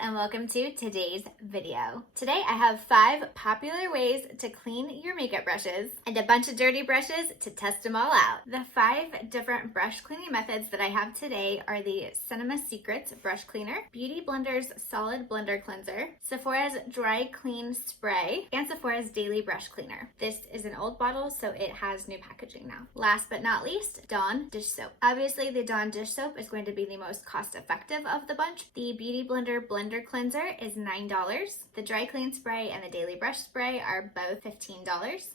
and welcome to today's video. Today I have 5 popular ways to clean your makeup brushes and a bunch of dirty brushes to test them all out. The 5 different brush cleaning methods that I have today are the Cinema Secrets Brush Cleaner, Beauty Blender's Solid Blender Cleanser, Sephora's Dry Clean Spray, and Sephora's Daily Brush Cleaner. This is an old bottle, so it has new packaging now. Last but not least, Dawn dish soap. Obviously, the Dawn dish soap is going to be the most cost-effective of the bunch. The Beauty Blender Blender Cleanser is $9. The Dry Clean Spray and the Daily Brush Spray are both $15.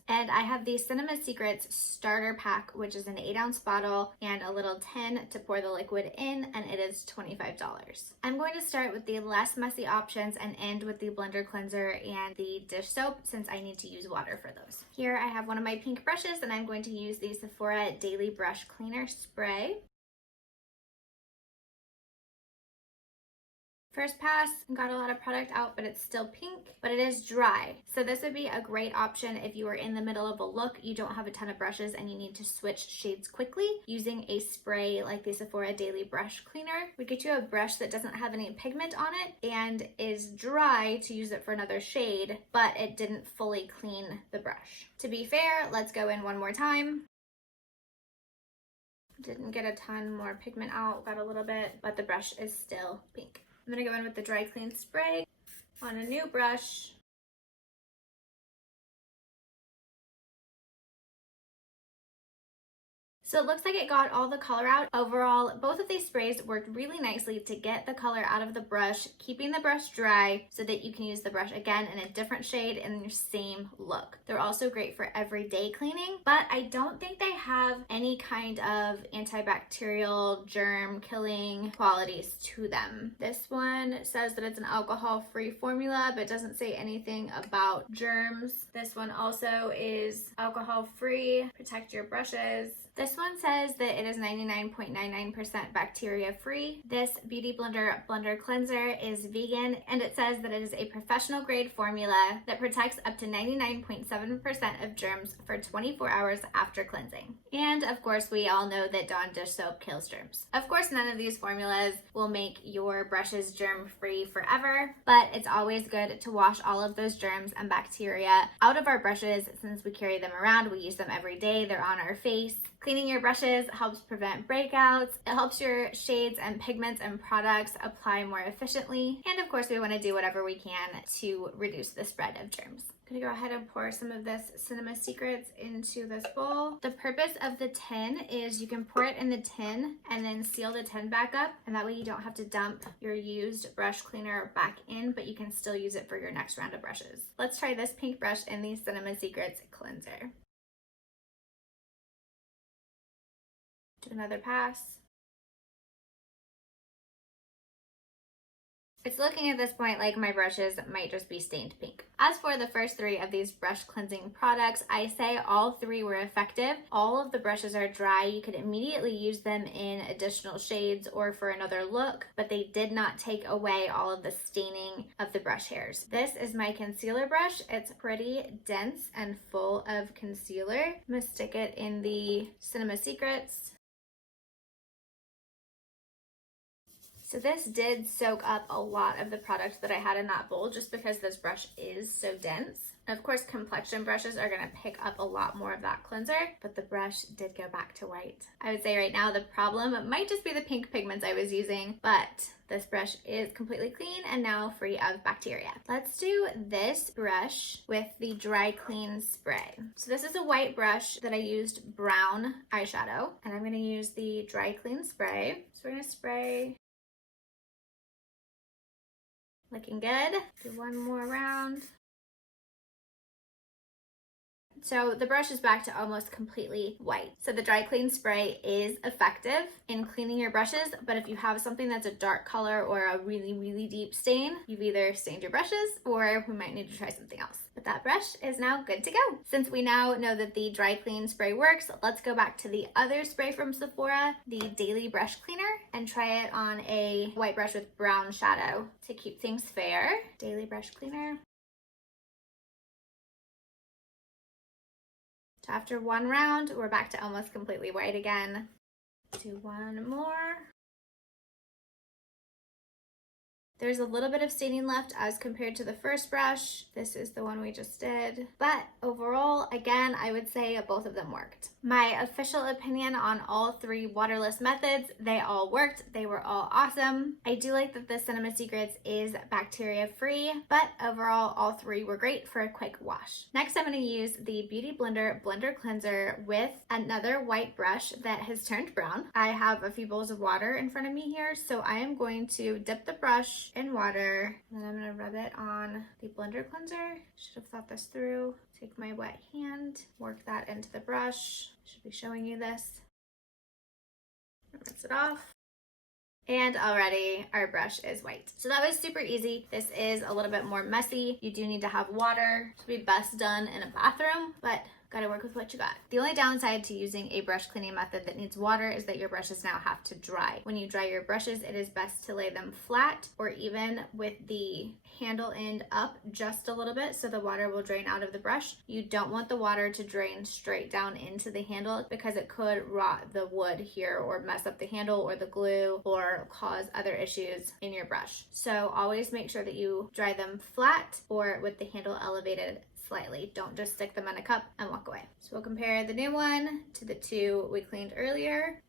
And I have the Cinema Secrets Starter Pack, which is an 8-ounce bottle and a little tin to pour the liquid in, and it is $25. I'm going to start with the less messy options and end with the blender cleanser and the dish soap since I need to use water for those. Here I have one of my pink brushes and I'm going to use the Sephora Daily Brush Cleaner Spray. First pass, got a lot of product out, but it's still pink, but it is dry. So this would be a great option if you are in the middle of a look, you don't have a ton of brushes and you need to switch shades quickly. Using a spray like the Sephora Daily Brush Cleaner would get you a brush that doesn't have any pigment on it and is dry to use it for another shade, but it didn't fully clean the brush. To be fair, let's go in one more time. Didn't get a ton more pigment out, got a little bit, but the brush is still pink. I'm going to go in with the Dry Clean Spray on a new brush. So it looks like it got all the color out. Overall, both of these sprays worked really nicely to get the color out of the brush, keeping the brush dry so that you can use the brush again in a different shade in your same look. They're also great for everyday cleaning, but I don't think they have any kind of antibacterial germ killing qualities to them. This one says that it's an alcohol-free formula, but doesn't say anything about germs. This one also is alcohol-free. Protect your brushes. This one says that it is 99.99% bacteria free. This Beauty Blender Blender Cleanser is vegan, and it says that it is a professional grade formula that protects up to 99.7% of germs for 24 hours after cleansing. And of course, we all know that Dawn dish soap kills germs. Of course, none of these formulas will make your brushes germ free forever, but it's always good to wash all of those germs and bacteria out of our brushes since we carry them around. We use them every day. They're on our face. Cleaning your brushes helps prevent breakouts. It helps your shades and pigments and products apply more efficiently. And of course, we want to do whatever we can to reduce the spread of germs. I'm gonna go ahead and pour some of this Cinema Secrets into this bowl. The purpose of the tin is you can pour it in the tin and then seal the tin back up, and that way you don't have to dump your used brush cleaner back in, but you can still use it for your next round of brushes. Let's try this pink brush in the Cinema Secrets cleanser. Do another pass. It's looking at this point like my brushes might just be stained pink. As for the first 3 of these brush cleansing products, I say all 3 were effective. All of the brushes are dry. You could immediately use them in additional shades or for another look, but they did not take away all of the staining of the brush hairs. This is my concealer brush. It's pretty dense and full of concealer. I'm gonna stick it in the Cinema Secrets. So this did soak up a lot of the product that I had in that bowl just because this brush is so dense. And of course, complexion brushes are gonna pick up a lot more of that cleanser, but the brush did go back to white. I would say right now the problem might just be the pink pigments I was using, but this brush is completely clean and now free of bacteria. Let's do this brush with the Dry Clean Spray. So this is a white brush that I used brown eyeshadow, and I'm gonna use the Dry Clean Spray. So we're gonna spray. Looking good. Do one more round. So the brush is back to almost completely white. So the Dry Clean Spray is effective in cleaning your brushes, but if you have something that's a dark color or a really, really deep stain, you've either stained your brushes or we might need to try something else. But that brush is now good to go. Since we now know that the Dry Clean Spray works, let's go back to the other spray from Sephora, the Daily Brush Cleaner, and try it on a white brush with brown shadow to keep things fair. Daily Brush Cleaner. So after one round, we're back to almost completely white again. Do one more. There's a little bit of staining left as compared to the first brush. This is the one we just did. But overall, again, I would say both of them worked. My official opinion on all 3 waterless methods, they all worked. They were all awesome. I do like that the Cinema Secrets is bacteria free, but overall, all 3 were great for a quick wash. Next, I'm going to use the Beauty Blender Blender Cleanser with another white brush that has turned brown. I have a few bowls of water in front of me here, so I am going to dip the brush in water, and then I'm going to rub it on the blender cleanser. Should have thought this through. Take my wet hand, work that into the brush. Should be showing you this. Rinse it off. And already our brush is white. So that was super easy. This is a little bit more messy. You do need to have water. It would be best done in a bathroom, but gotta work with what you got. The only downside to using a brush cleaning method that needs water is that your brushes now have to dry. When you dry your brushes, it is best to lay them flat or even with the handle end up just a little bit so the water will drain out of the brush. You don't want the water to drain straight down into the handle because it could rot the wood here or mess up the handle or the glue or cause other issues in your brush. So always make sure that you dry them flat or with the handle elevated slightly. Don't just stick them in a cup and walk away. So we'll compare the new one to the 2 we cleaned earlier.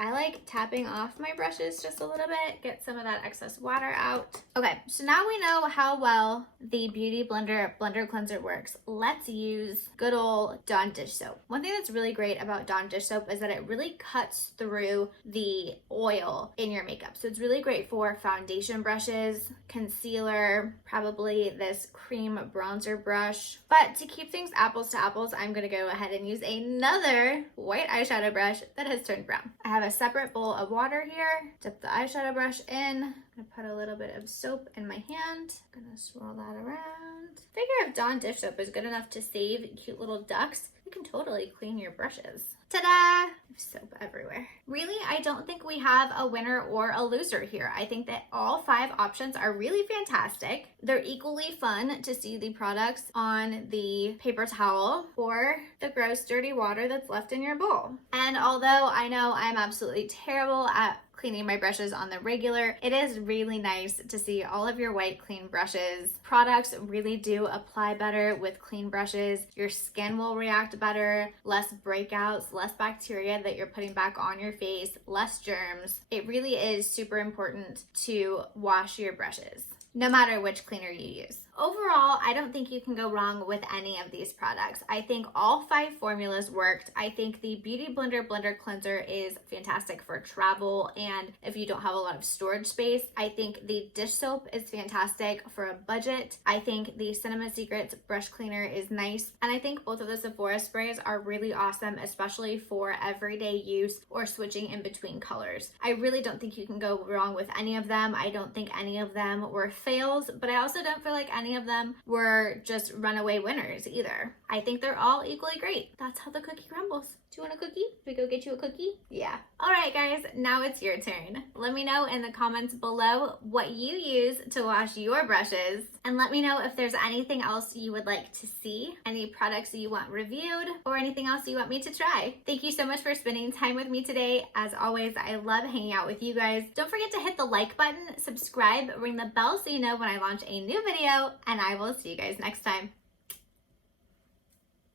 I like tapping off my brushes just a little bit, get some of that excess water out. Okay, so now we know how well the Beauty Blender Blender Cleanser works. Let's use good old Dawn dish soap. One thing that's really great about Dawn dish soap is that it really cuts through the oil in your makeup. So it's really great for foundation brushes, concealer, probably this cream bronzer brush. But to keep things apples to apples, I'm gonna go ahead and use another white eyeshadow brush that has turned brown. I have a separate bowl of water here. Dip the eyeshadow brush in. I'm gonna put a little bit of soap in my hand. I'm gonna swirl that around. Figure if Dawn dish soap is good enough to save cute little ducks, you can totally clean your brushes. Ta-da! Soap everywhere. Really, I don't think we have a winner or a loser here. I think that all 5 options are really fantastic. They're equally fun to see the products on the paper towel or the gross dirty water that's left in your bowl. And although I know I'm absolutely terrible at cleaning my brushes on the regular, it is really nice to see all of your white clean brushes. Products really do apply better with clean brushes. Your skin will react better, less breakouts, less bacteria that you're putting back on your face, less germs. It really is super important to wash your brushes, no matter which cleaner you use. Overall, I don't think you can go wrong with any of these products. I think all 5 formulas worked. I think the Beauty Blender Blender Cleanser is fantastic for travel and if you don't have a lot of storage space. I think the dish soap is fantastic for a budget. I think the Cinema Secrets brush cleaner is nice. And I think both of the Sephora sprays are really awesome, especially for everyday use or switching in between colors. I really don't think you can go wrong with any of them. I don't think any of them were fails, but I also don't feel like any of them were just runaway winners either. I think they're all equally great. That's how the cookie crumbles. Do you want a cookie? Should we go get you a cookie? Yeah. All right, guys, now it's your turn. Let me know in the comments below what you use to wash your brushes, and let me know if there's anything else you would like to see, any products you want reviewed, or anything else you want me to try. Thank you so much for spending time with me today. As always, I love hanging out with you guys. Don't forget to hit the like button, subscribe, ring the bell so you know when I launch a new video, and I will see you guys next time.